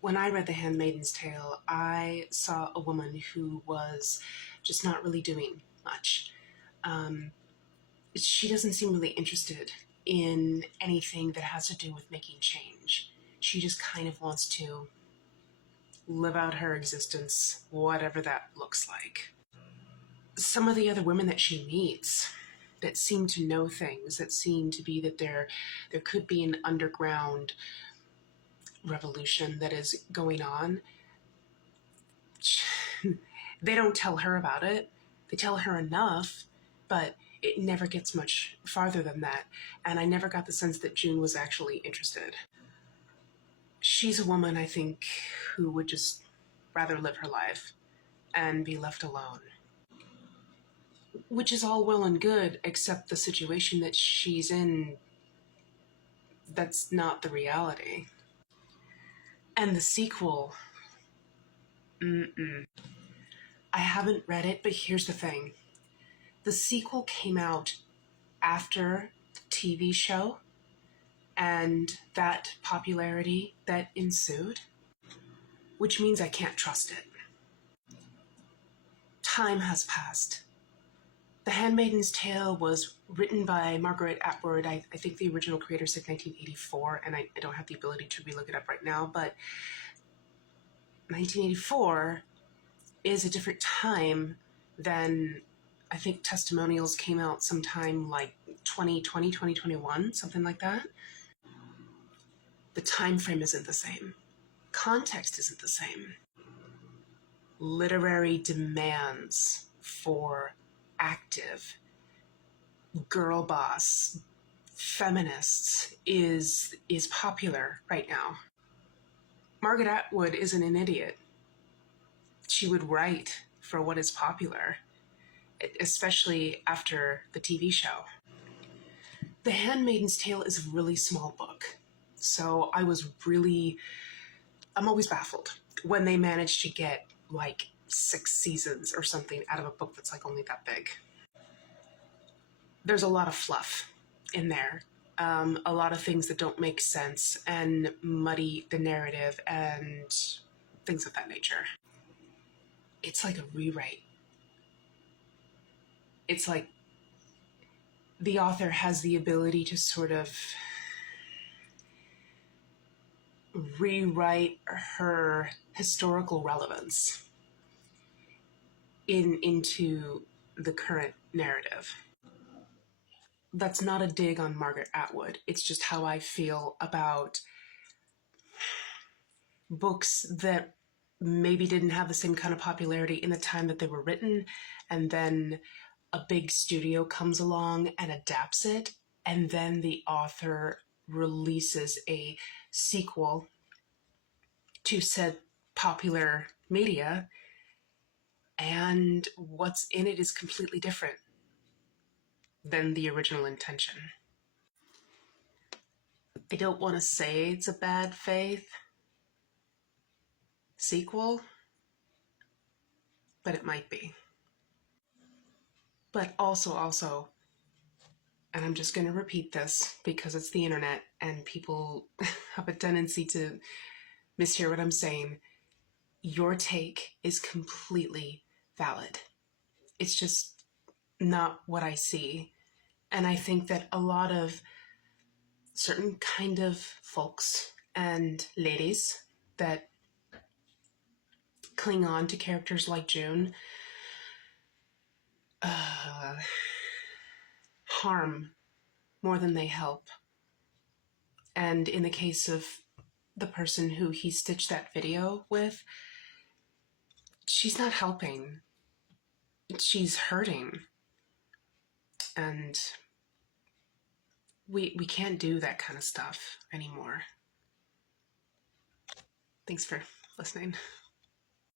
When I read The Handmaid's Tale, I saw a woman who was just not really doing much. Um, she doesn't seem really interested in anything that has to do with making change. She just kind of wants to live out her existence, whatever that looks like. Some of the other women that she meets that seem to know things, that seem to be that there could be an underground revolution that is going on, they don't tell her about it. They tell her enough, but it never gets much farther than that. And I never got the sense that June was actually interested. She's a woman, I think, who would just rather live her life and be left alone. Which is all well and good, except the situation that she's in, that's not the reality. And the sequel, mm-mm. I haven't read it, but here's the thing. The sequel came out after the TV show and that popularity that ensued, which means I can't trust it. Time has passed. The Handmaid's Tale was written by Margaret Atwood. I think the original creator said 1984, and I don't have the ability to relook it up right now, but 1984 is a different time than, I think Testimonials came out sometime like 2020, 2021, something like that. The time frame isn't the same. Context isn't the same. Literary demands for active, girl boss, feminists is popular right now. Margaret Atwood isn't an idiot. She would write for what is popular, especially after the TV show. The Handmaid's Tale is a really small book, so I'm always baffled when they manage to get like 6 seasons or something out of a book that's like only that big. There's a lot of fluff in there, a lot of things that don't make sense and muddy the narrative and things of that nature. It's like a rewrite. It's like the author has the ability to sort of rewrite her historical relevance into the current narrative. That's not a dig on Margaret Atwood. It's just how I feel about books that maybe didn't have the same kind of popularity in the time that they were written, and then a big studio comes along and adapts it, and then the author releases a sequel to said popular media, and what's in it is completely different than the original intention. I don't want to say it's a bad faith sequel, but it might be. But also, and I'm just going to repeat this because it's the internet and people have a tendency to mishear what I'm saying. Your take is completely valid. It's just not what I see. And I think that a lot of certain kind of folks and ladies that cling on to characters like June harm more than they help. And in the case of the person who he stitched that video with, she's not helping. She's hurting. And we can't do that kind of stuff anymore. Thanks for listening.